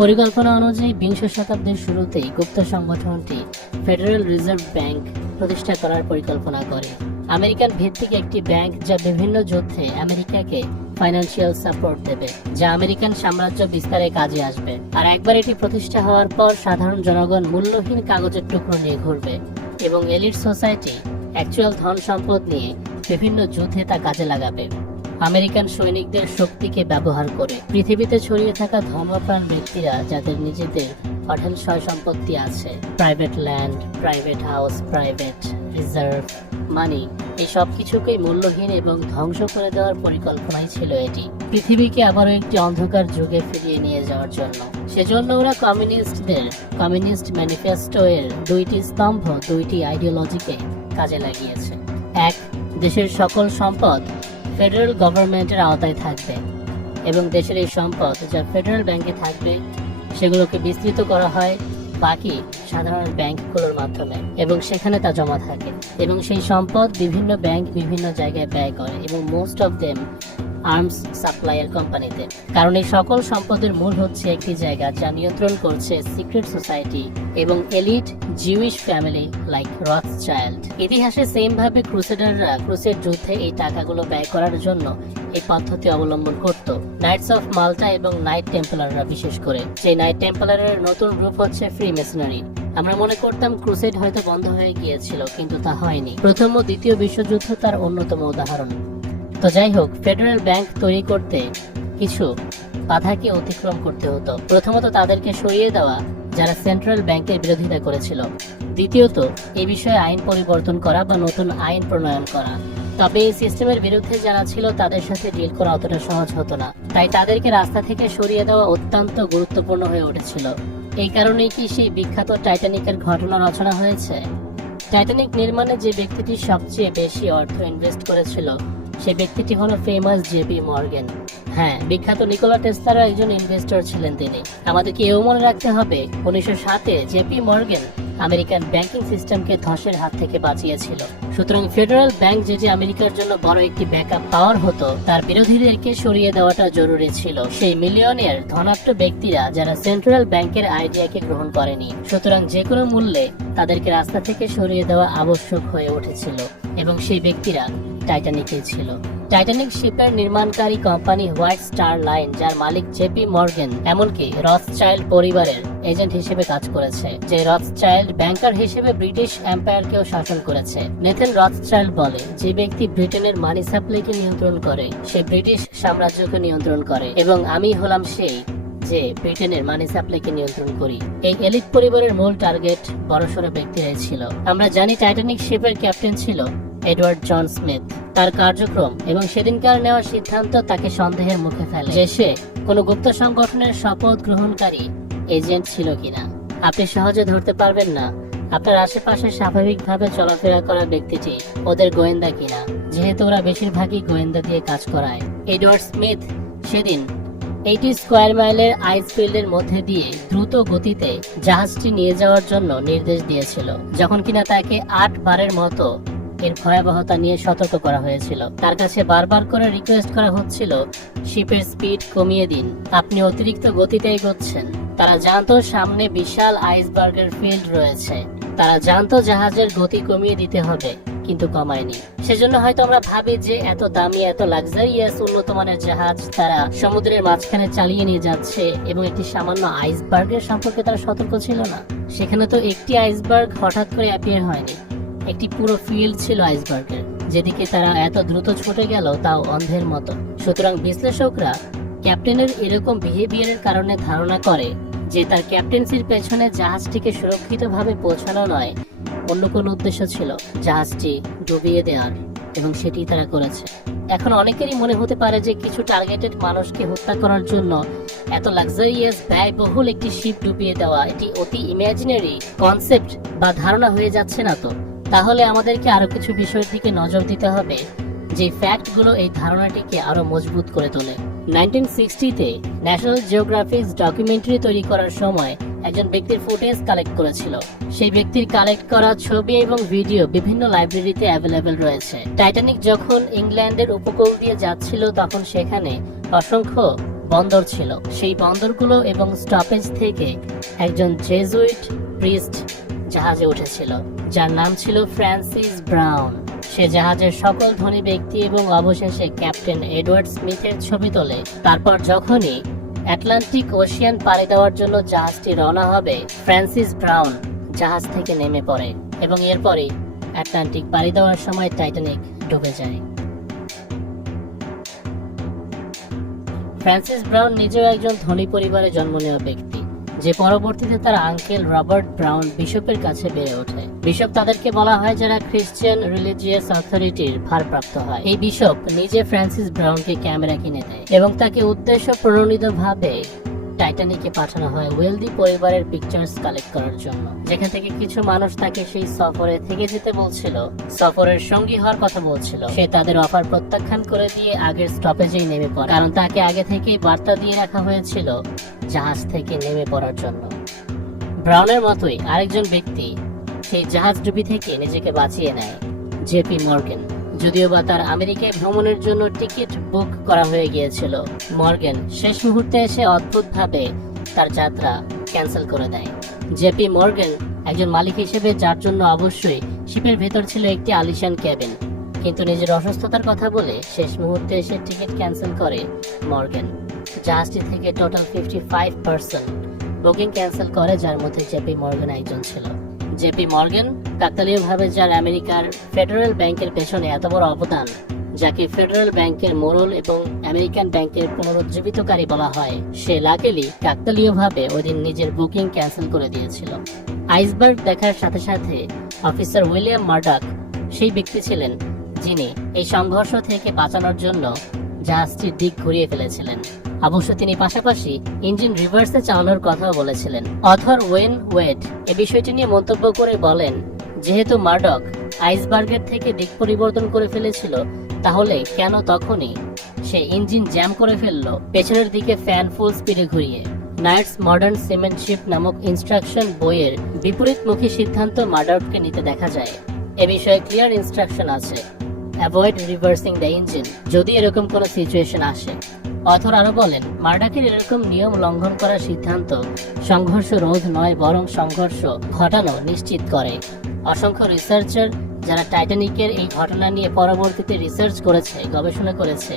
পরিকল্পনা অনুযায়ী বিংশ শতাব্দীর শুরুতেই গুপ্ত সংগঠনটি ফেডারেল রিজার্ভ ব্যাংক প্রতিষ্ঠা করার পরিকল্পনা করে। আমেরিকান ভিত্তিক একটি ব্যাংক যা বিভিন্ন যুদ্ধে আমেরিকাকে ফাইন্যান্সিয়াল সাপোর্ট দেবে, যা আমেরিকান সাম্রাজ্য বিস্তারে কাজে আসবে। আর একবার এটি প্রতিষ্ঠা হওয়ার পর সাধারণ জনগণ মূল্যহীন কাগজের টুকরো নিয়ে ঘুরবে এবং এলিট সোসাইটি অ্যাকচুয়াল ধন সম্পদ নিয়ে বিভিন্ন যুদ্ধে তা কাজে লাগাবে। আমেরিকান সৈনিকদের শক্তিকে ব্যবহার করে পৃথিবীতে ছড়িয়ে থাকা ধর্মপ্রাণ ব্যক্তিরা যাদের নিজেদের অঢেল সয় সম্পত্তি আছে private land private house private reserve money এই সব কিছুকেই মূল্যহীন এবং ধ্বংস করে দেওয়ার পরিকল্পনাই ছিল এটি। পৃথিবীকে আবারও একটি অন্ধকার যুগে ফিরিয়ে নিয়ে যাওয়ার জন্য। সেজন্য ওরা কমিউনিস্টদের কমিউনিস্ট ম্যানিফেস্টো এর দুইটি স্তম্ভ, দুইটি আইডিওলজিকে কাজে লাগিয়েছে। এক, দেশের সকল সম্পদ ফেডারেল গভর্নমেন্টের আওতায় থাকবে এবং দেশের এই সম্পদ যা ফেডারেল ব্যাংকে থাকবে, সেগুলোকে বিস্তৃত করা হয় বাকি সাধারণ ব্যাংকগুলোর মাধ্যমে এবং সেখানে তা জমা থাকে এবং সেই সম্পদ বিভিন্ন ব্যাংক বিভিন্ন জায়গায় ব্যয় করে এবং মোস্ট অফ দেম আর্মস সাপ্লাইয়ের কোম্পানিতে। কারণ এই সকল সম্পদের মূল হচ্ছে একটি জায়গা যা নিয়ন্ত্রণ করছে সিক্রেট সোসাইটি এবং elite Jewish family like Rothschild ইতিহাসে সেম ভাবে ক্রুসেডাররা, ক্রুসেড যুদ্ধে এই টাকাগুলো ব্যয় করার জন্য এই পদ্ধতি অবলম্বন করত। নাইটস অফ মাল্টা এবং নাইট টেম্পলাররা বিশেষ করে। যে নাইট টেম্পলারের নতুন রূপ হচ্ছে ফ্রি মেশনারি আমরা মনে করতাম ক্রুসেড হয়তো বন্ধ হয়ে গিয়েছিল, কিন্তু তা হয়নি। প্রথম ও দ্বিতীয় বিশ্বযুদ্ধ তার অন্যতম উদাহরণ। তো যাই হোক ফেডারেল ব্যাংক তৈরি করতে কিছু বাধাকে অতিক্রম করতে হতো। প্রথমত তাদেরকে সরিয়ে দেওয়া, যারা সেন্ট্রাল ব্যাংকের বিরোধিতা করেছিল। দ্বিতীয়ত এই বিষয়ে আইন পরিবর্তন করা বা নতুন আইন প্রণয়ন করা। তবে এই সিস্টেমের বিরুদ্ধে যারা ছিল, তাদের সাথে ডিল করা অতটা সহজ হতো না। তাই তাদেরকে রাস্তা থেকে সরিয়ে দেওয়া অত্যন্ত গুরুত্বপূর্ণ হয়ে উঠেছিল। এই কারণেই কি সেই বিখ্যাত টাইটানিকের ঘটনা রচনা হয়েছে? টাইটানিক নির্মাণে যে ব্যক্তিটি সবচেয়ে বেশি অর্থ ইনভেস্ট করেছিল সেই ব্যক্তিটি হলো ফেমাস জেপি মর্গেন। হ্যাঁ বিখ্যাত নিকোলা টেস্তারও একজন ইনভেস্টর ছিলেন তিনি। আমাদেরকে এও মনে রাখতে হবে, উনিশশো সাতে জেপি মর্গেন আমেরিকান ব্যাংকিং সিস্টেমকে ধসের হাত থেকে বাঁচিয়েছিল। সুতরাং ফেডারেল ব্যাংক যেটি আমেরিকার জন্য বড় একটি ব্যাকআপ পাওয়ার হতো, তার বিরোধীদেরকে সরিয়ে দেওয়াটা জরুরি ছিল। সেই মিলিয়নের ধনাঢ্য ব্যক্তিরা যারা সেন্ট্রাল ব্যাংকের আইডিয়াকে গ্রহণ করেনি, সুতরাং যে কোনো মূল্যে তাদেরকে রাস্তা থেকে সরিয়ে দেওয়া আবশ্যক হয়ে উঠেছিল। এবং সেই ব্যক্তিরা টাইটানিকে ছিল। টাইটানিক শিপের নির্মাণকারী কোম্পানি হোয়াইট স্টার লাইন যার মালিক জেপি মর্গেন এমনকি রথচাইল্ড পরিবারের এজেন্ট হিসেবে কাজ করেছে, যে রথচাইল্ড ব্যাংকার হিসেবে ব্রিটিশ এম্পায়ারকেও শাসন করেছে। নেথেন রথচাইল্ড বলে, যে ব্যক্তি ব্রিটেনের মানি সাপ্লাইকে নিয়ন্ত্রণ করে, সে ব্রিটিশ সাম্রাজ্যকে নিয়ন্ত্রণ করে, এবং আমি হলাম সেই যে ব্রিটেনের মানি সাপ্লাইকে নিয়ন্ত্রণ করি। এই এলিট পরিবারের মূল টার্গেট বড়সড় ব্যক্তিরাই ছিল। আমরা জানি টাইটানিক শিপের ক্যাপ্টেন ছিল এডওয়ার্ড জন স্মিথ তার কার্যক্রম এবং সেদিনকার নেওয়া সিদ্ধান্ত তাকে সন্দেহের মুখে ফেলে যে সে কোনো গুপ্ত সংগঠনের শপথ গ্রহণকারী এজেন্ট ছিল কিনা। আপনি সহজে ধরতে পারবেন না আপনার আশেপাশে স্বাভাবিকভাবে চলাফেরা করা ব্যক্তিটি ওদের গোয়েন্দা কিনা, যেহেতু ওরা বেশিরভাগই গোয়েন্দা দিয়ে কাজ করায়। এডওয়ার্ড স্মিথ সেদিন এইটি স্কোয়ার মাইলের আইস ফিল্ডের মধ্যে দিয়ে দ্রুত গতিতে জাহাজটি নিয়ে যাওয়ার জন্য নির্দেশ দিয়েছিল, যখন কিনা তাকে আট বারের মতো এর ভয়াবহতা নিয়ে সতর্ক করা হয়েছিল। তার কাছে বারবার করে রিকোয়েস্ট করা হচ্ছিল শিপের স্পিড কমিয়ে দিন। আপনি অতিরিক্ত গতিতে এগোচ্ছেন। তারা জানতো সামনে বিশাল আইসবার্গের ফিল্ড রয়েছে। তারা জানতো জাহাজের গতি কমিয়ে দিতে হবে, কিন্তু কমায়নি। সেজন্য হয়তো আমরা ভাবি যে এত দামি, এত লাক্সারিয়াস উন্নত মানের জাহাজ তারা সমুদ্রের মাঝখানে চালিয়ে নিয়ে যাচ্ছে এবং একটি সামান্য আইসবার্গের সম্পর্কে তারা সতর্ক ছিল না। সেখানে তো একটি আইসবার্গ হঠাৎ করে অ্যাপিয়ার হয়নি। একটি পুরো ফিল্ড ছিল আইসবার্গের যেদিকে তারা এত দ্রুত ছুটে গেল তাও অন্ধের মতো। সুতরাং বিশ্লেষকরা ক্যাপ্টেনের এরকম বিহেভিয়ারের কারণে ধারণা করে যে তার ক্যাপ্টেন্সির পেছনে জাহাজটিকে সুরক্ষিতভাবে পৌঁছানো নয়, অন্য কোনো উদ্দেশ্য ছিল জাহাজটি ডুবিয়ে দেওয়ার, এবং সেটি তারা করেছে। এখন অনেকেরই মনে হতে পারে যে কিছু টার্গেটেড মানুষকে হত্যা করার জন্য এত লাক্সারিয়াস ব্যয়বহুল একটি শিপ ডুবিয়ে দেওয়া, এটি অতি ইমাজিনারি কনসেপ্ট বা ধারণা হয়ে যাচ্ছে না তো। তাহলে আমাদেরকে আরও কিছু বিষয়ের দিকে নজর দিতে হবে, যে ফ্যাক্টগুলো এই ধারণাটিকে আরও মজবুত করে তোলে। নাইনটিন সিক্সটিতে ন্যাশনাল জিওগ্রাফিক্স ডকুমেন্টারি তৈরি করার সময় একজন ব্যক্তির ফুটেজ কালেক্ট করেছিল। সেই ব্যক্তির কালেক্ট করা ছবি এবং ভিডিও বিভিন্ন লাইব্রেরিতে অ্যাভেলেবেল রয়েছে। টাইটানিক যখন ইংল্যান্ডের উপকূল দিয়ে যাচ্ছিল, তখন সেখানে অসংখ্য বন্দর ছিল। সেই বন্দরগুলো এবং স্টপেজ থেকে একজন জেজুইট প্রিস্ট জাহাজে উঠেছিল, যার নাম ছিল ফ্রান্সিস ব্রাউন। সে জাহাজের সকল ধনী ব্যক্তি এবং অবশেষে ক্যাপ্টেন এডওয়ার্ড স্মিথের ছবি তোলে। তারপর যখনই অ্যাটলান্টিক ওশিয়ান পাড়ি দেওয়ার জন্য জাহাজটি রওনা হবে, ফ্রান্সিস ব্রাউন জাহাজ থেকে নেমে পড়ে এবং এরপরই অ্যাটলান্টিক পাড়ি দেওয়ার সময় টাইটানিক ডুবে যায়। ফ্রান্সিস ব্রাউন নিজেও একজন ধনী পরিবারে জন্ম নেওয়া ব্যক্তি। যে পরবর্তীতে তার আঙ্কেল রবার্ট ব্রাউন বিশপের কাছে বেড়ে ওঠে। বিশপ তাদেরকে বলা হয় যারা খ্রিস্টান রিলিজিয়াস অথরিটির ভারপ্রাপ্ত হয়। এই বিশপ নিজে ফ্রান্সিস ব্রাউনকে ক্যামেরা কিনে দেয় এবং তাকে উদ্দেশ্য প্রণোদিত ভাবে টাইটানিকে পাঠানো হয় ওয়েলদি পরিবারের পিকচার্স কালেক্ট করার জন্য। যেখান থেকে কিছু মানুষ তাকে সেই সফরে থেকে যেতে বলছিল, সফরের সঙ্গী হওয়ার কথা বলছিল। সে তাদের অফার প্রত্যাখ্যান করে দিয়ে আগের স্টপেজেই নেমে পড়ে। কারণ তাকে আগে থেকেই বার্তা দিয়ে রাখা হয়েছিল জাহাজ থেকে নেমে পড়ার জন্য। ব্রাউনের মতোই আরেকজন ব্যক্তি সেই জাহাজ ডুবি থেকে নিজেকে বাঁচিয়ে নেয় জেপি মর্গেন। যদিও বা তার আমেরিকায় ভ্রমণের জন্য টিকিট বুক করা হয়ে গিয়েছিল, মর্গেন শেষ মুহূর্তে এসে অদ্ভুতভাবে তার যাত্রা ক্যান্সেল করে দেয়। জেপি মর্গেন একজন মালিক হিসেবে যার জন্য অবশ্যই শিপের ভেতর ছিল একটি আলিশান ক্যাবিন। কিন্তু নিজের অসুস্থতার কথা বলে শেষ মুহূর্তে এসে টিকিট ক্যান্সেল করে মর্গেন। জাহাজটি থেকে total fifty five percent booking cancel করে, যার মধ্যে জেপি মর্গান একজন ছিল। জেপি মর্গান কাকতালীয়ভাবে যার আমেরিকার ফেডারেল ব্যাংকের পেছনে এত বড় অবদান, যাকে ফেডারেল ব্যাংকের মোরল এবং আমেরিকান ব্যাংকের পুনরুজ্জীবিতকারী বলা হয়, সে লাকেলি কাকতালীয়ভাবে ওই দিন নিজের বুকিং ক্যান্সেল করে দিয়েছিল। আইসবার্গ দেখার সাথে সাথে অফিসার উইলিয়াম মার্ডাক সেই ব্যক্তি ছিলেন, যিনি এই সংঘর্ষ থেকে বাঁচানোর জন্য জাহাজটির দিক ঘুরিয়ে ফেলেছিলেন। অবশ্য তিনি পাশাপাশি ইঞ্জিন রিভার্সে চালানোর কথাও বলেছিলেন। অথর ওয়েন ওয়েট এ বিষয়টি নিয়ে মন্তব্য করে বলেন, যেহেতু মার্ডক আইসবার্গের থেকে দিক পরিবর্তন করে ফেলেছিল, তাহলে কেন তখনই সে ইঞ্জিন জ্যাম করে ফেলল পেছনের দিকে ফ্যান ফুল স্পিডে ঘুরিয়ে? নাইটস মডার্ন সিমেন্টশিপ নামক ইনস্ট্রাকশন বইয়ের বিপরীতমুখী সিদ্ধান্ত মার্ডাউটকে নিতে দেখা যায়। এ বিষয়ে ক্লিয়ার ইনস্ট্রাকশন আছে। অ্যাভয়েড রিভার্সিং দ্য ইঞ্জিন যদি এরকম কোনো সিচুয়েশন আসে। অথর আরও বলেন, মার্ডাকের এরকম নিয়ম লঙ্ঘন করার সিদ্ধান্ত সংঘর্ষ রোধ নয়, বরং সংঘর্ষ ঘটানো নিশ্চিত করে। অসংখ্য রিসার্চার যারা টাইটানিকের এই ঘটনা নিয়ে পরবর্তীতে রিসার্চ করেছে, গবেষণা করেছে,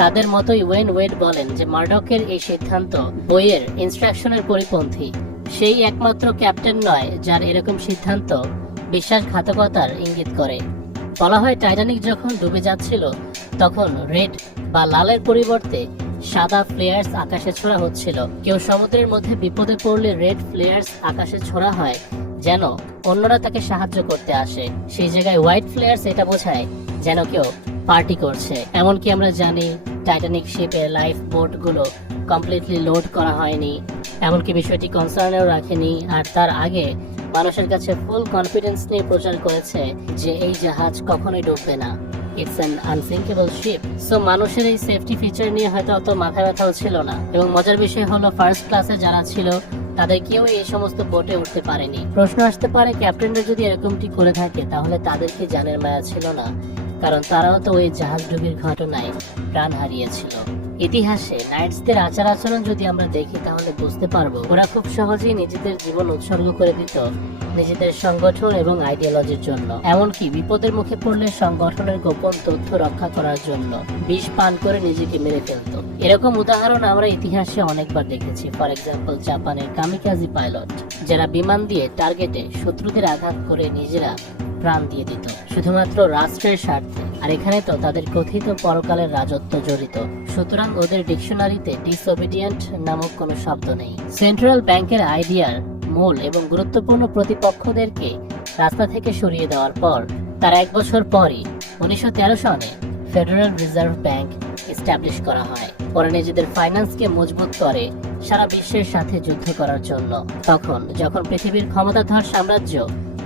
তাদের মতোই ওয়েন ওয়েড বলেন যে মার্ডকের এই সিদ্ধান্ত বইয়ের ইনস্ট্রাকশনের পরিপন্থী। সেই একমাত্র ক্যাপ্টেন নয়, যার এরকম সিদ্ধান্ত বিশ্বাসঘাতকতার ইঙ্গিত করে। বলা হয় টাইটানিক যখন ডুবে যাচ্ছিল, তখন রেড বা লালের পরিবর্তে সাদা ফ্লেয়ার্স আকাশে ছোড়া হচ্ছিল। কেউ সমুদ্রের মধ্যে বিপদে পড়লে রেড ফ্লেয়ার্স আকাশে ছোড়া হয়, যেন অন্যরা তাকে সাহায্য করতে আসে। সেই জায়গায় হোয়াইট ফ্লেয়ার্স এটা বোঝায়, যেন কেউ পার্টি করছে। এমনকি আমরা জানি টাইটানিক শিপের লাইফ বোটগুলো কমপ্লিটলি লোড করা হয়নি। এমনকি বিষয়টি কনসার্নেও রাখেনি। আর তার আগে মানুষের কাছে ফুল কনফিডেন্স নিয়ে প্রচার করেছে যে এই জাহাজ কখনোই ডুববে না। It's an unsinkable ship so মানুষের এই সেফটি ফিচার নিয়ে হয়তো অত মাথা ব্যথাও ছিল না। এবং মজার বিষয় হলো ফার্স্ট ক্লাসে যারা ছিল, তাদের কেউ এই সমস্ত বোটে উঠতে পারেনি। প্রশ্ন আসতে পারে ক্যাপ্টেনরা যদি এরকমটি করে থাকে, তাহলে তাদেরকে জানের মায়া ছিল না? কারণ তারাও তো ওই জাহাজ ডুবির ঘটনায় প্রাণ হারিয়েছিল। ইতিহাসে নাইটসদের আচার আচরণ যদি আমরা দেখি, তাহলে বুঝতে পারব, ওরা খুব সহজেই নিজেদের জীবন উৎসর্গ করে দিত নিজেদের সংগঠন এবং আইডিওলজির জন্য। এমনকি বিপদের মুখে পড়লে সংগঠনের গোপন তথ্য রক্ষা করার জন্য বিষ পান করে নিজেকে মেরে ফেলত। এরকম উদাহরণ আমরা ইতিহাসে অনেকবার দেখেছি। ফর এক্সাম্পল, জাপানের কামিকাজি পাইলট, যারা বিমান দিয়ে টার্গেটে শত্রুদের আঘাত করে নিজেরা প্রাণ দিয়ে দিত। শুধুমাত্র রাষ্ট্রের স্বার্থে। আর এখানে তো তাদের কথিত পরকালের রাজত্ব জড়িত। সুতরাং ওদের ডিকশনারিতে ডিসওবিডিয়েন্ট নামক কোনো শব্দ নেই। সেন্ট্রাল ব্যাংকের আইডিয়ার মূল এবং গুরুত্বপূর্ণ প্রতিপক্ষদেরকে রাস্তা থেকে সরিয়ে দেওয়ার পর, তার এক বছর পরই উনিশশো সনে ফেডারেল রিজার্ভ ব্যাংক এস্টাবলিশ করা হয়। পরে নিজেদের ফাইন্যান্সকে মজবুত করে সারা বিশ্বের সাথে যুদ্ধ করার জন্য। তখন যখন পৃথিবীর ক্ষমতাধর সাম্রাজ্য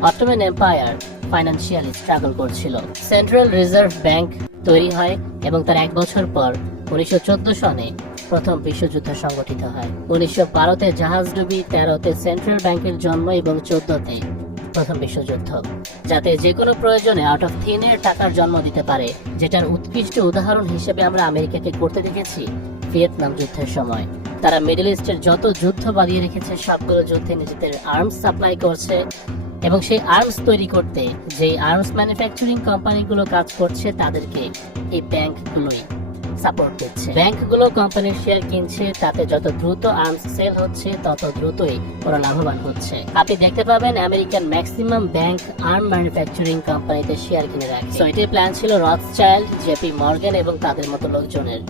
অটোম্যান এম্পায়ার ফাইন্যান্সিয়ালি স্ট্রাগল করছিল। সেন্ট্রাল রিজার্ভ ব্যাংক তৈরি হয় এবং তার এক বছর পর উনিশশো সনে প্রথম বিশ্বযুদ্ধ সংগঠিত হয়। উনিশশো বারোতে জাহাজ ডুবি তেরোতে সেন্ট্রাল ব্যাংকের জন্ম এবং চোদ্দতে প্রথম বিশ্বযুদ্ধ। যাতে যে কোনো প্রয়োজনে আউট অফ থিন এর টাকার জন্ম দিতে পারে, যেটার উৎকৃষ্ট উদাহরণ হিসেবে আমরা আমেরিকাকে করতে দেখেছি ভিয়েতনাম যুদ্ধের সময়। তারা মিডল ইস্টের যত যুদ্ধ বাঁধিয়ে রেখেছে, সবগুলো যুদ্ধে নিজেদের আর্মস সাপ্লাই করছে। এবং সেই আর্মস তৈরি করতে যে আর্মস ম্যানুফ্যাকচারিং কোম্পানিগুলো কাজ করছে, তাদেরকে এই ব্যাংকগুলোই সাপোর্ট দিচ্ছে। ব্যাংকগুলো কোম্পানির শেয়ার কিনছে, তাতে যত দ্রুত আর্মস সেল হচ্ছে, তত দ্রুতই ওরা লাভবান হচ্ছে। আপনি দেখতে পাবেন American maximum bank arm manufacturing কোম্পানিতে শেয়ার কিনে রাখে। সো এটাই প্ল্যান ছিল রথ চাইল্ড জেপি মর্গান এবং তাদের মতো লোকজনের